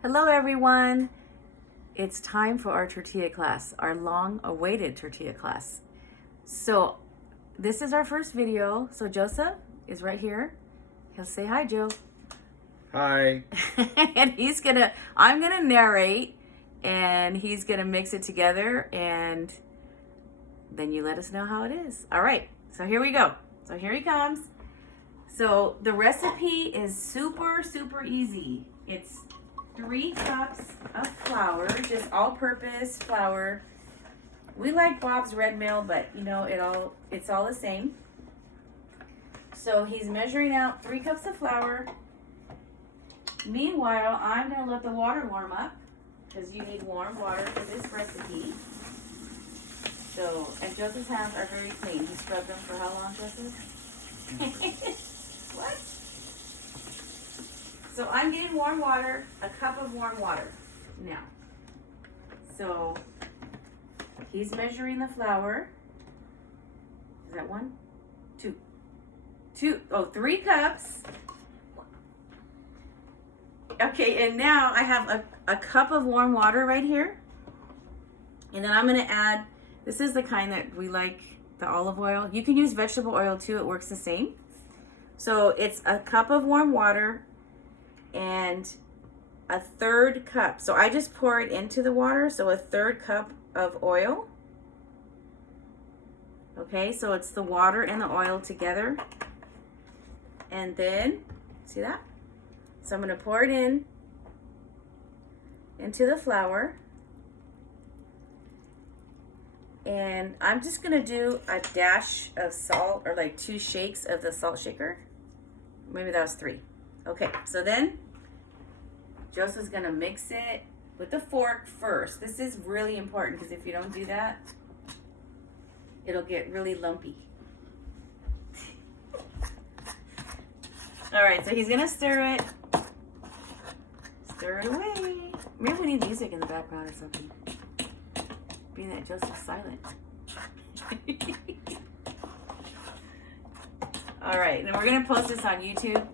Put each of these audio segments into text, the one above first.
Hello everyone! It's time for our tortilla class, our long-awaited tortilla class. So this is our first video. So Joseph is right here. He'll say hi, Joe. Hi. And I'm gonna narrate and he's gonna mix it together and then you let us know how it is. All right, so here we go. So here he comes. So the recipe is super easy. It's 3 cups of flour, just all-purpose flour. We like Bob's Red Mill, but you know, it's all the same. So he's measuring out 3 cups of flour. Meanwhile, I'm gonna let the water warm up because you need warm water for this recipe. So, and Joseph's hands are very clean. He scrubbed them for how long, Joseph? What? So I'm getting warm water, a cup of warm water now. So he's measuring the flour. Is that 1? 2. 3 cups. Okay, and now I have a cup of warm water right here. And then I'm gonna add, this is the kind that we like, the olive oil. You can use vegetable oil too, it works the same. So it's a cup of warm water and a 1/3 cup. So I just pour it into the water. So a 1/3 cup of oil. Okay, so it's the water and the oil together. And then, see that? So I'm gonna pour it into the flour. And I'm just gonna do a dash of salt, or like 2 shakes of the salt shaker. Maybe that was 3. Okay, so then Joseph's gonna mix it with the fork first. This is really important because if you don't do that, it'll get really lumpy. All right, so he's gonna stir it. Stir it away. Maybe we need music in the background or something. Being that Joseph's silent. All right, and we're gonna post this on YouTube.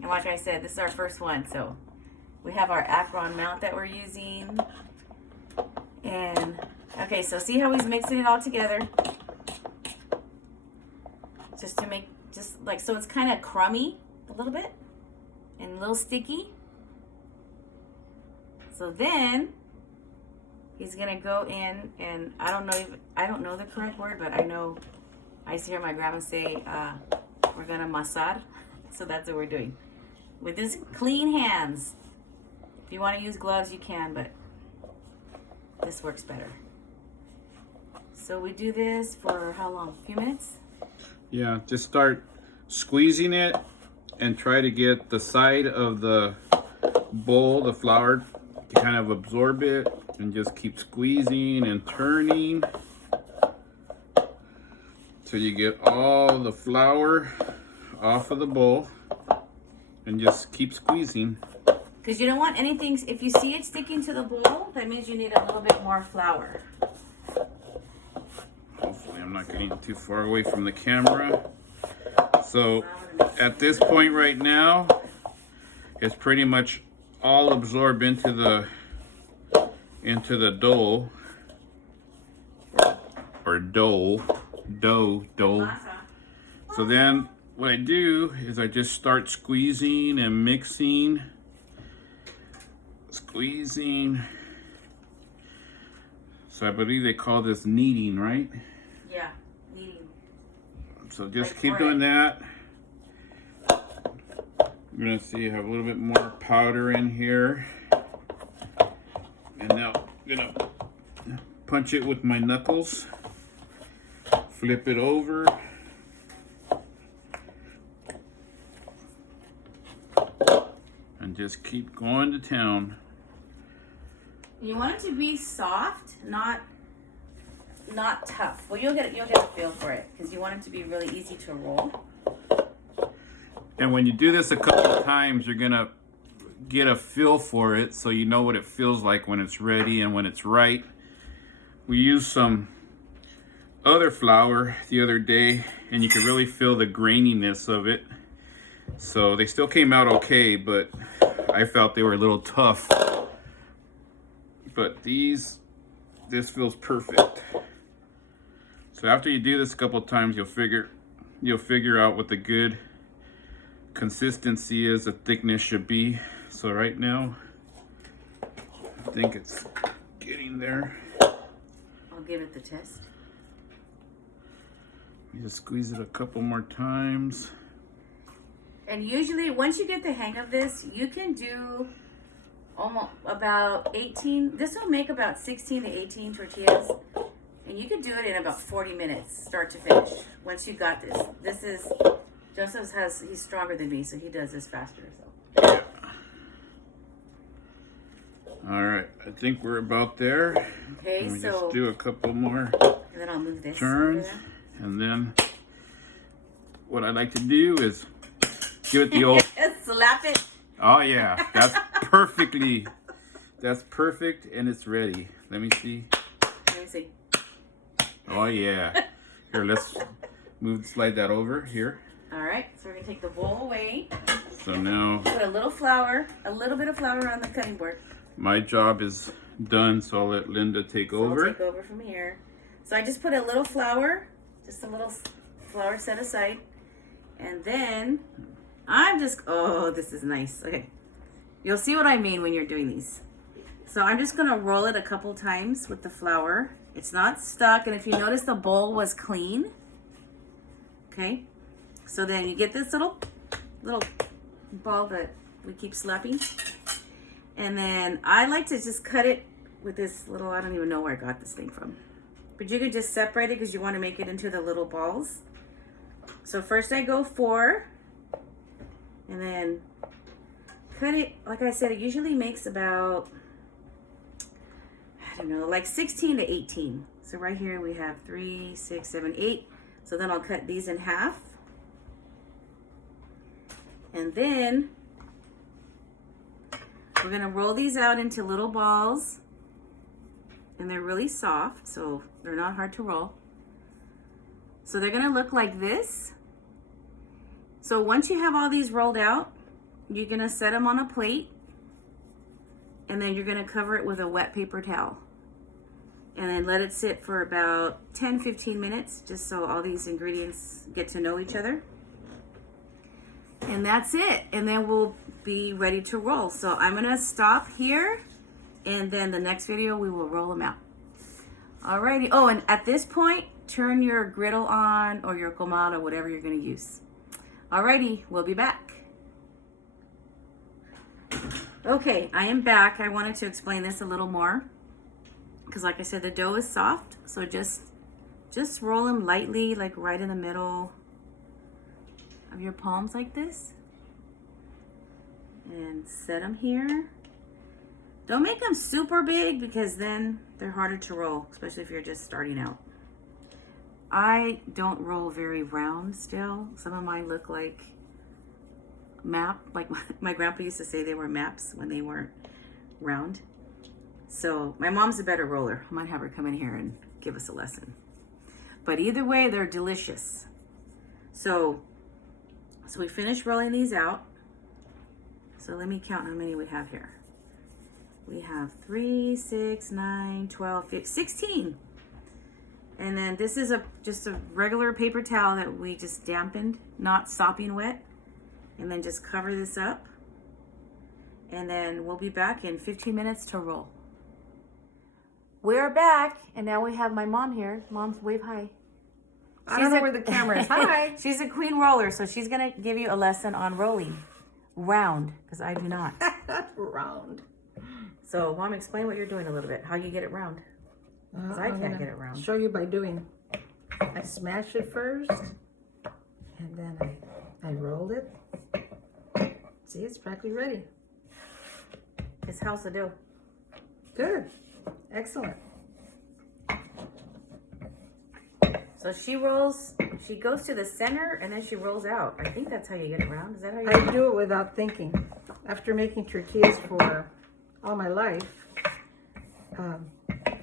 And like I said, this is our first one, so we have our Akron mount that we're using. And okay, so see how he's mixing it all together? Just to make, just like, so it's kind of crummy a little bit and a little sticky. So then he's gonna go in, and I don't know the correct word, but I know I used to hear my grandma say, we're gonna masar. So that's what we're doing. With his clean hands. If you want to use gloves, you can, but this works better. So we do this for how long? A few minutes? Yeah, just start squeezing it and try to get the side of the bowl, the flour, to kind of absorb it, and just keep squeezing and turning till you get all the flour off of the bowl, and just keep squeezing. Because you don't want anything, if you see it sticking to the bowl, that means you need a little bit more flour. Hopefully I'm not getting too far away from the camera. So at this point right now, it's pretty much all absorbed into the dough, or dough. So then what I do is I just start squeezing and mixing. So I believe they call this kneading, right? Yeah, kneading. So just Like keep doing that. I'm gonna see, I have a little bit more powder in here. And now I'm gonna punch it with my knuckles. Flip it over. And just keep going to town. You want it to be soft, not tough. Well, you'll get a feel for it because you want it to be really easy to roll. And when you do this a couple of times, you're gonna get a feel for it, so you know what it feels like when it's ready and when it's right. We used some other flour the other day, and you can really feel the graininess of it. So they still came out okay, but I felt they were a little tough. but this feels perfect. So after you do this a couple of times, you'll figure out what the good consistency is, the thickness should be. So right now, I think it's getting there. I'll give it the test. You just squeeze it a couple more times. And usually, once you get the hang of this, you can do almost about 18. This will make about 16 to 18 tortillas. And you can do it in about 40 minutes, start to finish, once you got this. This is, he's stronger than me, so he does this faster. So. Yeah. All right, I think we're about there. Okay, Let me so. just do a couple more And then I'll move this. turns. And then what I like to do is give it the old... Slap it. Oh yeah, that's perfect and it's ready. Let me see. Let me see. Oh yeah. Here, let's slide that over here. All right, so we're gonna take the bowl away. So now Put a little bit of flour on the cutting board. my job is done, so I'll let Linda take over. I'll take over from here. So I just put a little flour, just a little flour set aside. And then oh, this is nice. Okay. You'll see what I mean when you're doing these. So I'm just gonna roll it a couple times with the flour. It's not stuck, and if you notice the bowl was clean. Okay. So then you get this little ball that we keep slapping. And then I like to just cut it with this little, I don't even know where I got this thing from. But you can just separate it because you want to make it into the little balls. So first I go 4. And then cut it, like I said, it usually makes about, I don't know, like 16 to 18. So right here we have 3, 6, 7, 8. So then I'll cut these in half. And then we're gonna roll these out into little balls. And they're really soft, so they're not hard to roll. So they're gonna look like this. So once you have all these rolled out, you're gonna set them on a plate, and then you're gonna cover it with a wet paper towel. And then let it sit for about 10-15 minutes, just so all these ingredients get to know each other. And that's it. And then we'll be ready to roll. So I'm gonna stop here, and then the next video we will roll them out. Alrighty. Oh, and at this point, turn your griddle on or your comal or whatever you're gonna use. Alrighty, we'll be back. Okay, I am back. I wanted to explain this a little more because, like I said, the dough is soft. So just roll them lightly, like right in the middle of your palms like this. And set them here. Don't make them super big because then they're harder to roll, especially if you're just starting out. I don't roll very round still. Some of mine look like like my grandpa used to say they were maps when they weren't round. So my mom's a better roller. I might have her come in here and give us a lesson. But either way, they're delicious. So we finished rolling these out. So let me count how many we have here. We have 3, 6, 9, 12, 15, 16. And then this is just a regular paper towel that we just dampened, not sopping wet. And then just cover this up. And then we'll be back in 15 minutes to roll. We're back, and now we have my mom here. Mom's wave hi. I don't know where the camera is. Hi. She's a queen roller, so she's gonna give you a lesson on rolling round, because I do not. Round. So, Mom, explain what you're doing a little bit. How you get it round? Because I I'm can't gonna get it round. Show you by doing. I smash it first, and then I rolled it. See, it's practically ready. It's how's the dough? Good. Excellent. So she goes to the center and then she rolls out. I think that's how you get it round. Is that how you I do it without thinking. After making tortillas for all my life,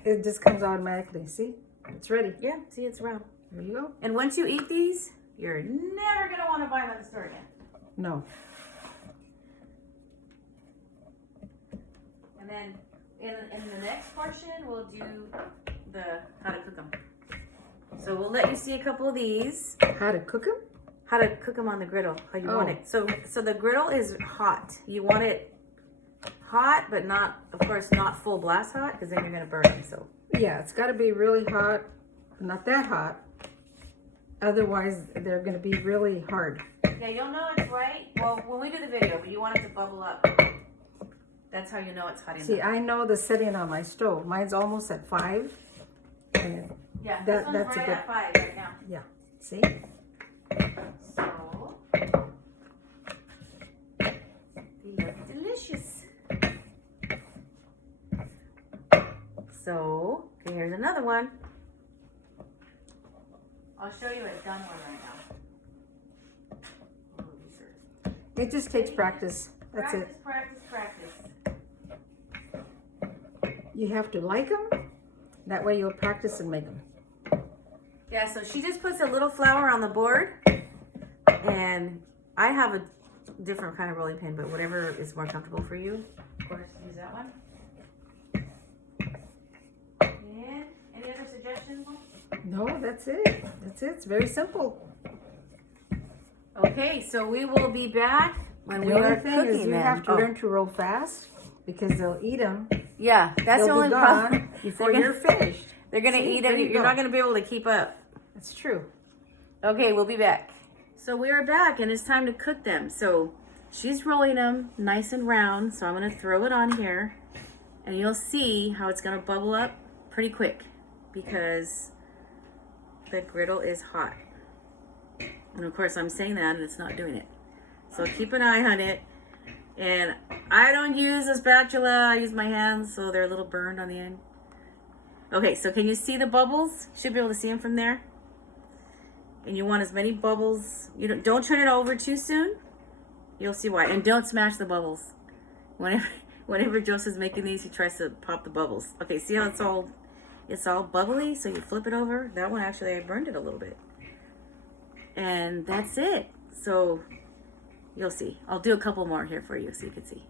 it just comes automatically. See? It's ready. Yeah, see, it's round. There you go. And once you eat these, you're never going to want to buy them at the store again. No. And then in the next portion, we'll do the how to cook them. So we'll let you see a couple of these. How to cook them? How to cook them on the griddle, how you want it. So the griddle is hot. You want it hot, but not, of course, not full blast hot, because then you're gonna burn them. So Yeah, it's got to be really hot, not that hot. Otherwise, they're going to be really hard. yeah, you'll know it's right. Well, when we do the video, but you want it to bubble up. That's how you know it's hot enough. See, I know the setting on my stove. Mine's almost at 5. And Yeah, that- this one's that's a right good- at 5 right now. yeah, see? So they look delicious. So, okay, here's another one. I'll show you a done one right now. Oh, these are- It just takes practice. That's it. Practice. You have to like them. That way you'll practice and make them. Yeah, so she just puts a little flour on the board, and I have a different kind of rolling pin, but whatever is more comfortable for you, of course, use that one. And any other suggestions? No, that's it. That's it. It's very simple. Okay, so we will be back when we The only are thing cooking is you them. have to Oh, learn to roll fast because they'll eat them. yeah, that's the They'll only be problem. gone before They're you're gonna- finished. They're gonna See, eat there them. you You're go. not gonna be able to keep up. That's true. Okay, we'll be back. So we are back, and it's time to cook them. So she's rolling them nice and round. So I'm gonna throw it on here, and you'll see how it's gonna bubble up pretty quick because the griddle is hot. And of course, I'm saying that, and it's not doing it. So keep an eye on it. And I don't use a spatula. I use my hands, so they're a little burned on the end. Okay, so can you see the bubbles? Should be able to see them from there. And you want as many bubbles. You don't turn it over too soon. You'll see why. And don't smash the bubbles. Whenever Joseph's making these, he tries to pop the bubbles. Okay, see how it's all bubbly? So you flip it over. That one actually, I burned it a little bit. And that's it. So you'll see. I'll do a couple more here for you so you can see.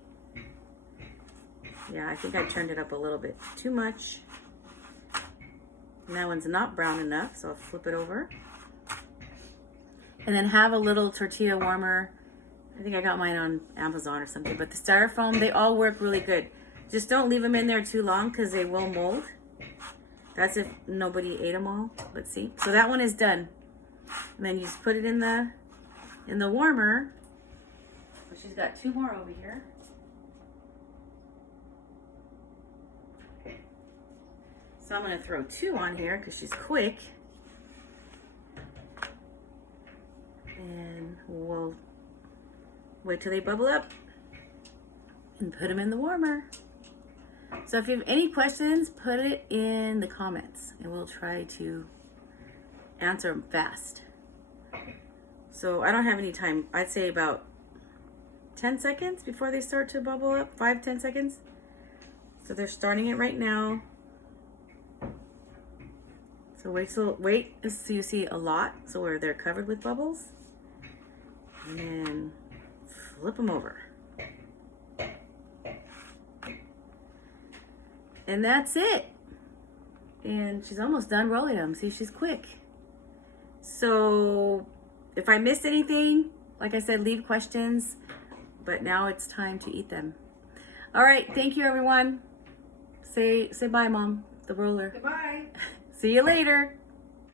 Yeah, I think I turned it up a little bit too much. And that one's not brown enough, so I'll flip it over. And then have a little tortilla warmer. I think I got mine on Amazon or something. But the styrofoam, they all work really good. Just don't leave them in there too long because they will mold. That's if nobody ate them all. Let's see. So that one is done. And then you just put it in the warmer. So she's got 2 more over here. So I'm going to throw 2 on here because she's quick. And we'll wait till they bubble up and put them in the warmer. So if you have any questions, put it in the comments and we'll try to answer them fast. So I don't have any time. I'd say about 10 seconds before they start to bubble up. 5-10 seconds. So they're starting it right now. So wait so you see a lot, so where they're covered with bubbles, and then flip them over, and that's it. And she's almost done rolling them. See, she's quick. So if I missed anything, like I said, leave questions. But now it's time to eat them. All right, thank you, everyone. Say bye, Mom. The roller. Goodbye. See you later.